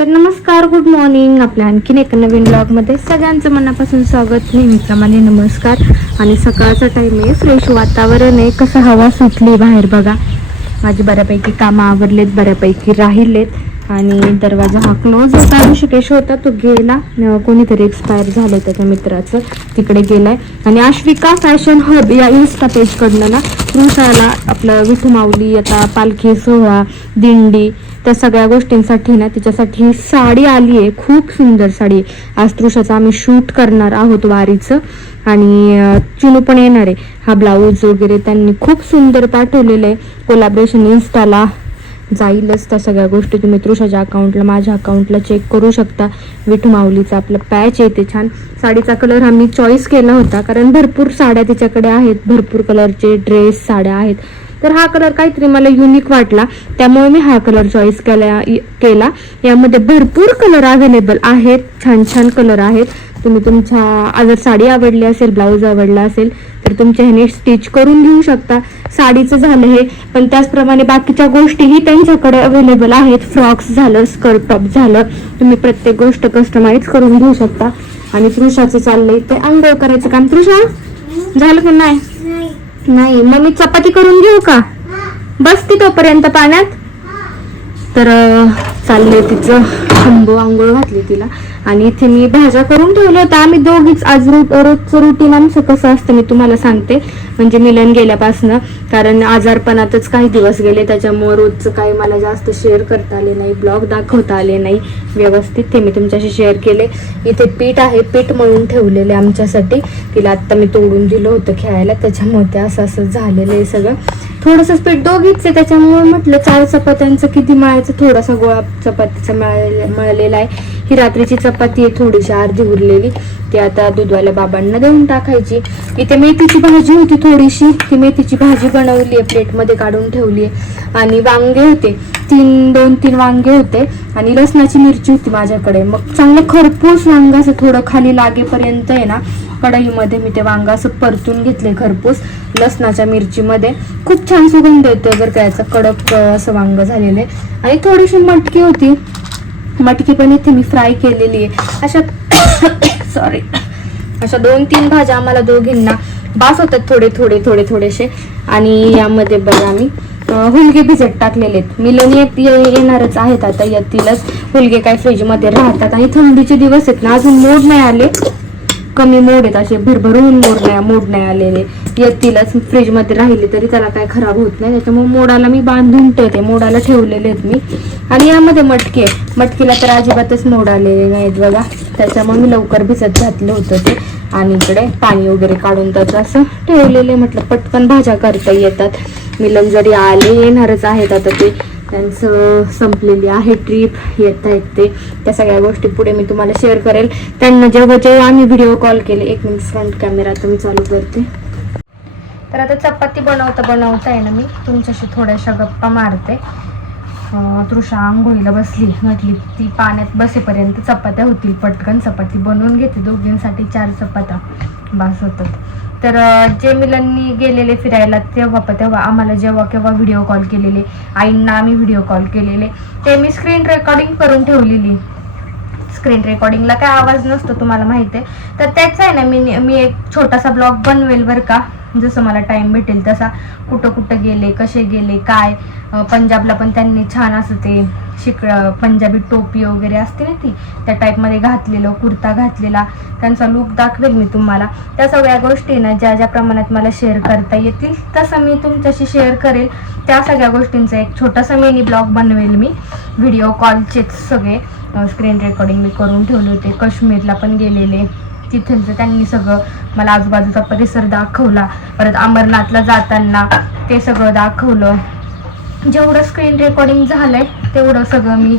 तर नमस्कार good morning आपल्या आणखीन एका नवीन ब्लॉगमध्ये सगळ्यांचं मनापासून स्वागत. नेहमीप्रमाणे नमस्कार. आणि सकाळचा टाईम आहे फ्रेश वातावरण आहे. कसं हवा सुटली बाहेर बघा. माझी बऱ्यापैकी कामं आवरलेत बऱ्यापैकी राहिलेत. आणि दरवाजा हा क्लोज होता. ऋषिकेश होता तो गेला. कोणीतरी एक्सपायर झालं त्याच्या मित्राचं. तिकडे गेलाय. आणि आश्विका फॅशन हब या इन्स्टा पेजकडनं ना कृषाला आपलं विठुमाऊली आता पालखी सोहळा दिंडी त्या सगळ्या गोष्टींसाठी ना तिच्यासाठी ही साडी आली आहे खूप सुंदर साडी. आहे. आज तृषाचं आम्ही शूट करणार आहोत वारीचं आणि चुनू चिनू पण येणार आहे. हा ब्लाऊज वगैरे त्यांनी खूप सुंदर पाठवलेलं आहे. कोलॅबरेशन इन्स्टाला जाईलच त्या सगळ्या गोष्टी. तुम्ही तृषाच्या अकाउंटला माझ्या अकाउंटला चेक करू शकता. विठू माऊलीचा आपलं पॅच येते छान. साडीचा कलर आम्ही चॉईस केला होता कारण भरपूर साड्या तिच्याकडे आहेत. भरपूर कलरचे ड्रेस साड्या आहेत. तर हा कलर काहीतरी मला युनिक वाटला. त्यामुळे मी हा कलर चॉईस केला केला. यामध्ये भरपूर कलर अवेलेबल आहेत. छान छान कलर आहेत. तुम्ही तुमच्या जर साडी आवडली असेल ब्लाऊज आवडला असेल तर तुमच्या ह्याने स्टिच करून घेऊ शकता. साडीचं झालं हे. पण त्याचप्रमाणे बाकीच्या गोष्टीही त्यांच्याकडे अवेलेबल आहेत. फ्रॉक्स झालं स्कर्ट टॉप झालं. तुम्ही प्रत्येक गोष्ट कस्टमाइज करून घेऊ शकता. आणि तृषाचं चाललंय ते आंघोळ करायचं काम. तृषा झालं का नाही? नाही मग मी चपाती करून घेऊ का? बसती तोपर्यंत पाण्यात. तर चाललंय तिचं शंभू आंघोळ घातली तिला. आणि इथे मी भाज्या करून ठेवलं होतं आम्ही दोघीच आज रोज रोजचं रुटीन आमचं कसं असतं मी तुम्हाला सांगते. म्हणजे मिलन गेल्यापासनं. कारण आजारपणातच काही दिवस गेले. त्याच्यामुळे रोजचं काही मला जास्त शेअर करता आले नाही. ब्लॉग दाखवता आले नाही. व्यवस्थित ते मी तुमच्याशी शेअर केले. इथे पीठ आहे. पीठ मळून ठेवलेले आमच्यासाठी. तिला आत्ता मी तोडून दिलं होतं खेळायला. त्याच्यामुळे ते असं असं झालेलं आहे सगळं. थोडंसं पीठ दोघीच आहे. त्याच्यामुळे म्हटलं चार चपात्यांचं किती मळायचं? थोडासा गोळा चपातीचा मळले मळलेला आहे. ही रात्रीची चपाती आहे थोडीशी अर्धी उरलेली. ती आता दुधवाल्या बाबांना देऊन टाकायची. इथे मेथीची भाजी होती थोडीशी. ती मेथीची भाजी बनवली आहे प्लेटमध्ये काढून ठेवली आहे. आणि वांगे होते. तीन दोन तीन वांगे होते. आणि लसणाची मिरची होती माझ्याकडे. मग चांगलं खरपूस वांग असं थोडं खाली लागेपर्यंत आहे ना कढईमध्ये मी ते वांग असं परतून घेतले खरपूस. लसणाच्या मिरचीमध्ये. खूप छान सुगंध येतोय बरं का याचा कडक असं वांग झालेलं आहे. आणि थोडीशी मटकी होती. मटकी पण इथे मी फ्राय केलेली आहे. अशा सॉरी अशा दोन तीन भाज्या आम्हाला दोघींना बास होतात थोडे थोडे थोडे थोडेसे. आणि यामध्ये बघा आम्ही हुलगे भिजत टाकलेले आहेत. मिलन येत येणारच आहेत आता येतीलच हुलगे काय फ्रीजमध्ये राहतात. आणि थंडीचे दिवस आहेत ना अजून मोड नाही आले. कमी मोड आहेत असे भरभरून मोड नाही मोड नाही आलेले. येतीलच फ्रीजमध्ये राहिले तरी त्याला काय खराब होत नाही. त्याच्यामुळे मोडाला मी बांधून ठेवते. मोडाला ठेवलेले आहेत मी. आणि यामध्ये मटके मटकीला तर अजिबातच मोड आलेले नाहीत बघा. त्याच्यामुळे मी लवकर भिजत घातलं होतं ते. आणि इकडे पाणी वगैरे काढून त्याचं असं ठेवलेले म्हटलं पटकन भाज्या करता येतात. मिलन जरी आले येणारच आहेत आता ते. त्यांचं संपलेली आहे ट्रीप येत आहेत ते. त्या सगळ्या गोष्टी पुढे मी तुम्हाला शेअर करेल. त्यांना जेव्हा जेव्हा आम्ही व्हिडिओ कॉल केले एक मिनिट फ्रंट कॅमेरा तुम्ही मी चालू करते. तर आता चपाती बनवता बनवता आहे ना मी. तुमच्याशी थोड्याशा गप्पा मारते. तृषा आंघोळीला बसली. म्हटली ती पाण्यात बसेपर्यंत चपात्या होतील पटकन. चपाती बनवून घेते. दोघींसाठी चार चपात्या. बास होतात तर जे मिलांनी गेलेले फिरायला तेव्हा पण तेव्हा आम्हाला जेव्हा केव्हा व्हिडिओ कॉल केलेले आईंना आम्ही व्हिडिओ कॉल केलेले ते मी स्क्रीन रेकॉर्डिंग करून ठेवलेली. स्क्रीन रेकॉर्डिंगला काय आवाज नसतो तुम्हाला माहिती आहे. तर त्याच आहे ना मी मी एक छोटासा ब्लॉग बनवेल बरं का. जसं मला टाईम भेटेल तसा. कुठं कुठं गेले कसे गेले काय? पंजाबला पण त्यांनी छान असं ते शिक पंजाबी टोपी वगैरे असते ना ती त्या टाईपमध्ये घातलेलं कुर्ता घातलेला. त्यांचा लुक दाखवेल मी तुम्हाला. त्या सगळ्या गोष्टी ना ज्या ज्या प्रमाणात मला शेअर करता येतील तसं मी तुमच्याशी शेअर करेल. त्या सगळ्या गोष्टींचा एक छोटासा मिनी ब्लॉग बनवेल मी. व्हिडिओ कॉलचेच सगळे. स्क्रीन रेकॉर्डिंग मी करून ठेवले होते. काश्मीरला पण गेलेले. तिथलचं त्यांनी सगळं मला आजूबाजूचा परिसर दाखवला. परत अमरनाथला जाताना ते सगळं दाखवलं. जेवढं स्क्रीन रेकॉर्डिंग झालंय तेवढं सगळं मी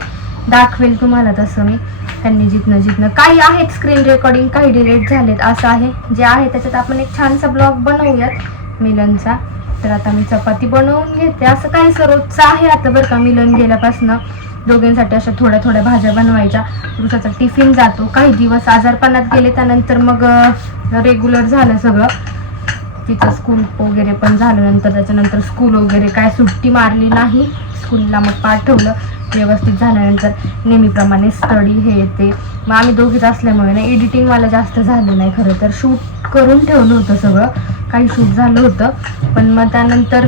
दाखवेल तुम्हाला तसं मी. त्यांनी जिथनं जिथनं काही आहेत स्क्रीन रेकॉर्डिंग काही डिलीट झालेत असं आहे. जे आहे त्याच्यात आपण एक छानसा ब्लॉग बनवूयात मिलनचा. तर आता मी चपाती बनवून घेते. असं काही रोजचं आहे आता बरं का मिलन गेल्यापासनं. दोघींसाठी अशा थोड्या थोड्या भाज्या बनवायच्या. दिवसाचा टिफिन जातो. काही दिवस आजारपणात गेले त्यानंतर मग रेग्युलर झालं सगळं. तिचं स्कूल वगैरे पण झालं. नंतर त्याच्यानंतर स्कूल वगैरे काय सुट्टी मारली नाही. स्कूलला मग पाठवलं. व्यवस्थित झाल्यानंतर नेहमीप्रमाणे स्टडी हे ते. मग आम्ही दोघीच असल्यामुळे ना एडिटिंग मला जास्त झालं नाही खरं तर. शूट करून ठेवलं होतं सगळं. काही शूट झालं होतं. पण मग त्यानंतर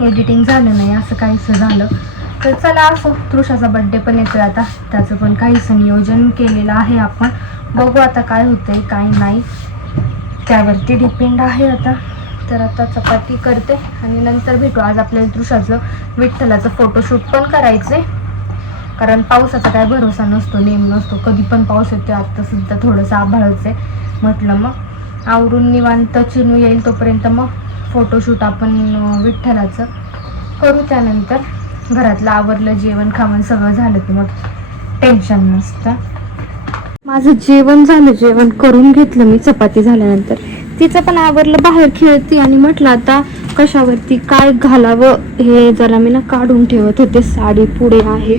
एडिटिंग झालं नाही. असं काहीसं झालं. तर चला असो तृषाचा बड्डे पण येतोय आता. त्याचं पण काहीसं नियोजन केलेलं आहे आपण. बघू आता काय होतंय काय नाही. त्यावरती डिपेंड आहे आता. तर आता चपाती करते आणि नंतर भेटू. आज आपल्याला तृषाचं विठ्ठलाचं फोटोशूट पण करायचंय. कारण पावसाचा काय भरोसा नसतो नेम नसतो. कधी पण पाऊस येतो आत्ता सुद्धा थोडंसं आभाळच आहे म्हटलं मग. आवरून निवांत चिनू येईल तोपर्यंत मग फोटोशूट आपण विठ्ठलाचं करू त्यानंतर. घरातलं आवरलं जेवण खावण सगळं झालं की मग टेन्शन नसतं. माझं जेवण झालं जेवण करून घेतलं मी चपाती झाल्यानंतर. तिचं पण आवरलं बाहेर खेळती आणि म्हटलं आता कशावरती काय घालावं हे जरा मी ना काढून ठेवत होते साडी पुढे आहे.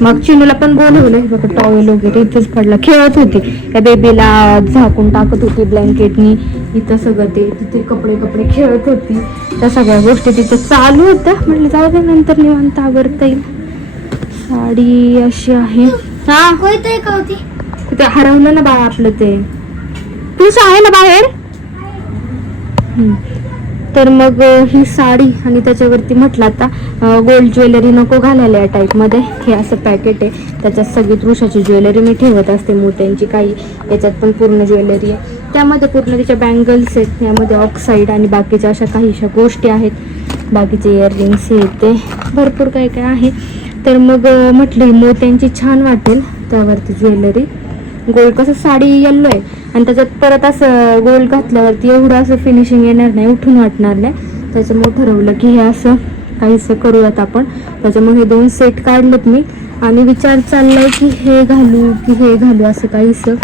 मग चिनूला पण बोलवलं हे बघा टॉवेल वगैरे इथंच पडला. खेळत होती. त्या बेबीला झाकून टाकत होती ब्लँकेटनी इथं सगळं ते तिथे कपडे कपडे खेळत होती. त्या सगळ्या गोष्टी तिथं चालू होत्या. म्हटलं जाऊ दे नंतर निवांत आवरता येईल. साडी अशी आहे. हा? कोणतंही का होती ते? हरवलं ना बाळा आपलं ते. तूच आहे ना बाहेर. तर मग ही साडी आणि त्याच्यावरती म्हटलं आता गोल्ड ज्वेलरी नको घालायला या टाईपमध्ये हे असं पॅकेट आहे. त्याच्यात सगळी तृषाची ज्वेलरी मी ठेवत असते मोत्यांची काही. याच्यात पण पूर्ण ज्वेलरी आहे. त्यामध्ये पूर्ण तिच्या बँगल्स आहेत. यामध्ये ऑक्साईड आणि बाकीच्या अशा काहीशा गोष्टी आहेत. बाकीचे इयररिंग्स हे ते. भरपूर काय काय आहे. तर मग म्हटलं मोत्यांची छान वाटेल. त्यावरती ज्वेलरी गोल्ड कसं साडी येल्लो आहे. आणि त्याच्यात परत असं गोल घातल्यावरती एवढं असं फिनिशिंग येणार नाही उठून वाटणार नाही. त्याच्यामुळे ठरवलं की हे असं काहीसं करूयात आपण. त्याच्यामुळे हे दोन सेट काढलेत मी. आणि विचार चाललाय की हे घालू की हे घालू असं काहीसं.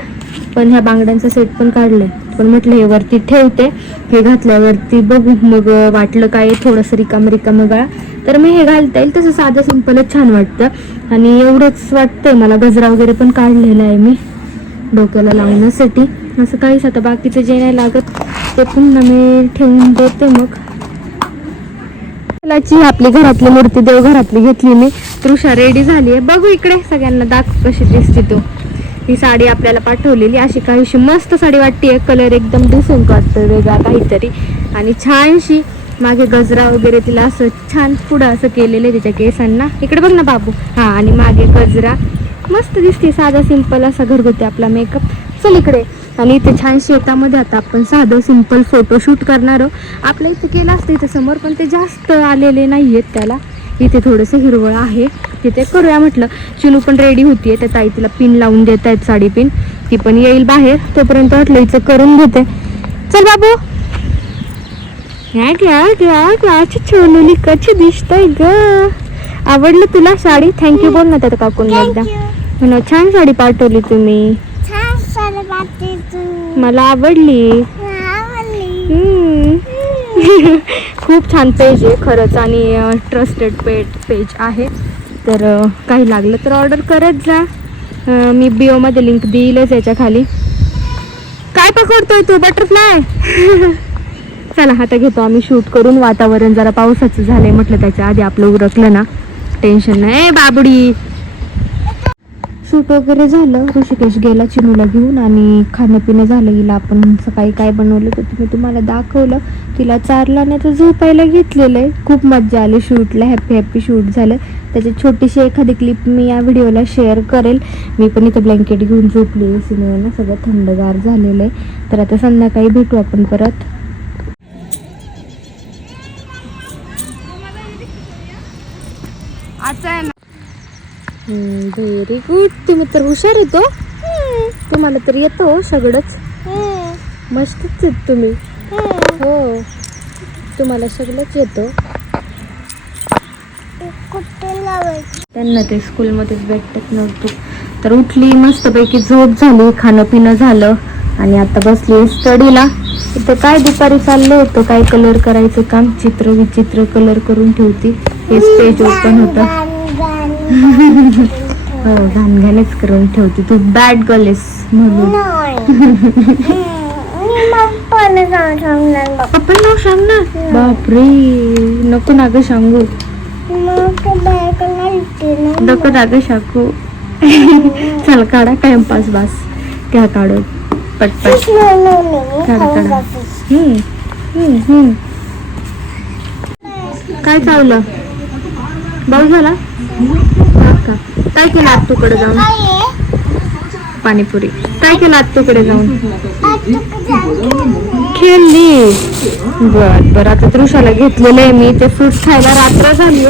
पण ह्या बांगड्यांचा सेट पण काढलाय. पण म्हटलं हे वरती ठेवते. हे घातल्यावरती बघू. मग वाटलं काय थोडंसं रिकाम रिकाम गळा. तर मी हे घालता येईल. तसं साधं सिंपलच छान वाटतं. आणि एवढंच वाटतंय. मला गजरा वगैरे पण काढलेला आहे मी. डोक्याला लावण्यासाठी. असं काहीच आता बाकीचं जे नाही लागत ते पुन्हा मी ठेवून देते मग. फुलाची आपली घरातली मूर्ती देवघरातली घेतली मी. तृषा रेडी झाली आहे. बघू इकडे सगळ्यांना दाख कशी दिसते तो. ही साडी आपल्याला पाठवलेली अशी काहीशी मस्त साडी वाटते कलर एकदम दिसून वाटतं वेगळा काहीतरी. आणि छानशी मागे गजरा वगैरे तिला असं छान पुढं असं केलेलं आहे तिच्या केसांना. इकडे बघ ना बाबू. हा आणि मागे गजरा. मस्त दिसते साधा सिंपल असा घरगुती आपला मेकअप चल इकडे. आणि इथे छान शेतामध्ये आता आपण साधं सिंपल फोटोशूट करणार आहोत. आपल्या इथे केलं असतं इथे समोर पण ते जास्त आलेले नाही आहेत त्याला. इथे थोडंसं हिरवळ आहे. तिथे करूया म्हटलं. चिनू पण रेडी होतीये. त्या ताई तिला पिन लावून देत आहेत साडी पिन ती पण येईल बाहेर. तोपर्यंत वाटलं हिचं करून घेते. चल बाबू. ह्या घ्या घ्या घ्या छोनुली कशी दिसतंय ग? आवडलं तुला साडी? थँक्यू बोल ना त्या काकून एकदा. म्हणून छान साडी पाठवली तुम्ही. छान सारं वाटते तू. मला आवडली. खूप छान पेज आहे खरंच आणि ट्रस्टेड पेज पेज आहे. तर काही लागलं तर ऑर्डर करत जा. मी बिओमध्ये लिंक देईलच याच्या खाली. काय पकडतोय तू बटरफ्लाय चला आता घेतो आम्ही शूट करून. वातावरण जरा पावसाचं झालंय म्हटलं त्याच्या आधी आपलं उरकलं ना. टेन्शन नाही. बाबडी! शूट वगैरे झालं. ऋषिकेश गेला चिनूला घेऊन आणि खाणं पिणं झालं. हिला आपण सकाळी काय बनवलं तर तुम्ही तुम्हाला दाखवलं. तिला चारला नाही तर झोपायला घेतलेलं आहे. खूप मज्जा आली शूटला. हॅप्पी हॅप्पी शूट झालं. त्याची छोटीशी एखादी क्लिप मी या व्हिडिओला शेअर करेल. मी पण इथं ब्लँकेट घेऊन झोपली सिनेमाला सगळं थंडगार झालेलं आहे. तर आता संध्याकाळी भेटू आपण परत. व्हेरी गुड तुम्ही तर हुशार येतो तुम्हाला तर येतो हो सगळंच. मस्तच आहेत तुम्ही. हो. तुम्हाला सगळंच येतो. त्यांना ते स्कूलमध्येच भेटत नव्हतं तर उठली मस्तपैकी झोप झाली खाणं पिणं झालं. आणि आता बसली स्टडीला इथं काय दुपारी चाललं होतं? काय कलर करायचं? काम चित्र विचित्र कलर करून ठेवती. हे स्टेज ओपन होतं. हो घाण घाणच करून ठेवते. तू बॅड गर्ल आहेस म्हणून. आपण नाव सांग ना. बापरे नको ना ग सांगू लिहिते ना. दाग शाकू चल काढा टाइमपास बस. घ्या काढून. पटपट. काढा, काढा. काय चावलं भाऊ झाला? का? काय केलं आत्तूकडे जाऊन? पाणीपुरी. काय केलं आत्तूकडे जाऊन? खेळली. बर बर. आता तृषाला घेतलेलं आहे मी. ते फ्रूट खायला रात्र झाली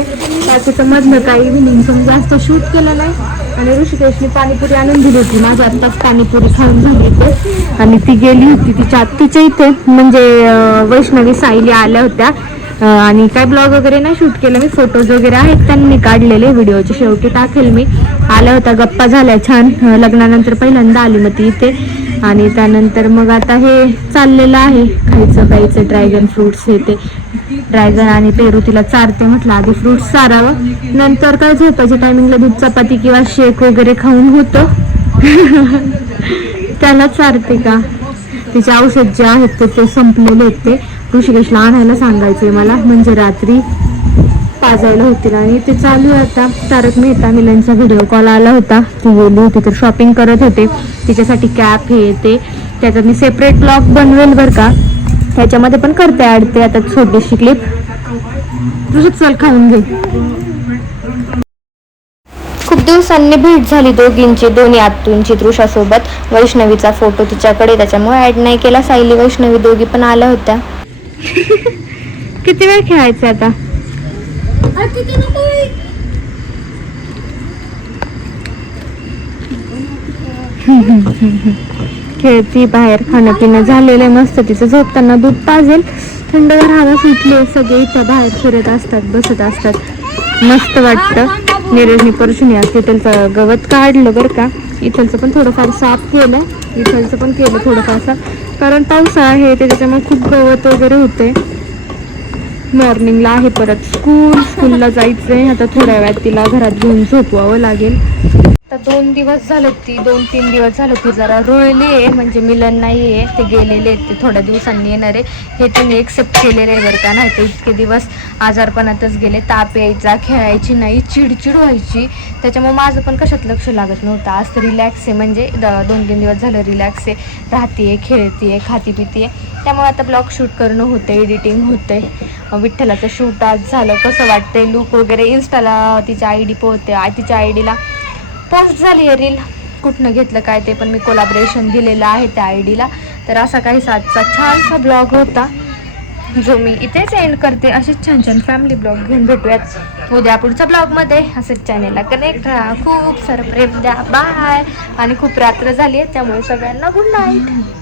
बाकीचं मधलं काही इव्हिनिंग जास्त शूट केलं नाही आणि ऋषिकेशने पाणीपुरी आणून दिली होती. माझं आत्ताच पाणीपुरी खाऊन झाली ते. आणि ती गेली होती तिच्या आत्तीच्या इथे. म्हणजे वैष्णवी साईली आल्या होत्या. आणि काय ब्लॉग वगैरे नाही शूट केलं मी फोटोज वगैरे आहेत त्यांनी काढलेले व्हिडिओचे शेवटी टाकेल मी. आल्या होत्या गप्पा झाल्या छान. लग्नानंतर पहिल्यांदा आली मग ती इथे. आणि त्यानंतर मग आता हे चाललेलं आहे. खायचं प्यायचं ड्रॅगन फ्रुट्स हे ते. ड्रॅगन आणि पेरू तिला चारते म्हटलं आधी फ्रुट्स चारावं. नंतर काय झोपायच्या टायमिंगला दूध चपाती किंवा शेक वगैरे खाऊन होतं. त्याला चारते का? तिचे औषध जे आहेत ते ते संपलेले आहेत ते. ऋषिकेशला आणायला सांगायचे मला. म्हणजे रात्री पाजायला होतील आणि ते चालू आहे आता. तारक मेहता मिलनचा व्हिडिओ कॉल आला होता. ती गेली होती तर शॉपिंग करत होते. तिच्यासाठी कॅप हे ते. त्याचा मी सेपरेट ब्लॉग बनवेल बरं का. त्याच्यामध्ये पण करते ॲड ते. आता छोटीशी क्लिप तुझं चल खाऊन घे. खूप दिवसांनी भेट झाली दोघींची दोन्ही आत्तूंची तृषासोबत वैष्णवीचा फोटो तिच्याकडे त्याच्यामुळे ऍड नाही केला. सायली वैष्णवी दोघी पण आल्या होत्या. किती वेळ खेळायचं आता? खेळती बाहेर खाणं पिणं झालेलं आहे मस्त. तिचं झोपताना दूध पाजेल. थंडगार हवा सुटली सगळे इथं बाहेर फिरत असतात बसत असतात. मस्त वाटतं. नीरजनी परशुनी आज इथलचं गवत काढलं बरं का. इथलचं पण थोडंफार साफ केलं. इथलचं पण केलं थोडंफार साफ कारण पावसाळा आहे ते त्याच्यामुळे खूप गवत वगैरे होते. मॉर्निंगला आहे परत स्कूल स्कूलला जायचंय. आता थोड्या वेळात तिला घरात घेऊन झोपवावं लागेल. आता दोन दिवस झाले ती दोन तीन दिवस झाले ती जरा रुळली आहे म्हणजे मिलन नाही आहे ते गेलेले आहेत ते थोड्या दिवसांनी येणार आहे. हे त्यांनी एक्सेप्ट केलेले आहे बरं का नाही ते इतके दिवस आजारपणातच गेले ताप यायचा खेळायची नाही चिडचिड व्हायची. त्याच्यामुळे माझं पण कशात लक्ष लागत नव्हतं. आज रिलॅक्स आहे म्हणजे द- दोन तीन दिवस झालं रिलॅक्स आहे राहते खेळते खाती पिती आहे. त्यामुळे आता ब्लॉग शूट करणं होतं एडिटिंग होतं आहे विठ्ठलाचं शूट आज झालं कसं वाटतंय लुक वगैरे? इन्स्टाला तिच्या आय डी पोहते तिच्या आय डीला पोस्ट झाली आहे रील कुठनं घेतलं काय ते पण मी कोलाबरेशन दिलेलं आहे त्या आय डीला तर असा काही सातचा छानसा ब्लॉग होता जो मी इथेच एंड करते. असेच छान छान फॅमिली ब्लॉग घेऊन भेटूयात. उद्या पुढच्या ब्लॉगमध्ये असंच चॅनेलला कनेक्ट राहा. खूप सारं प्रेम द्या. बाय आणि खूप रात्र झाली आहे त्यामुळे सगळ्यांना गुड नाईट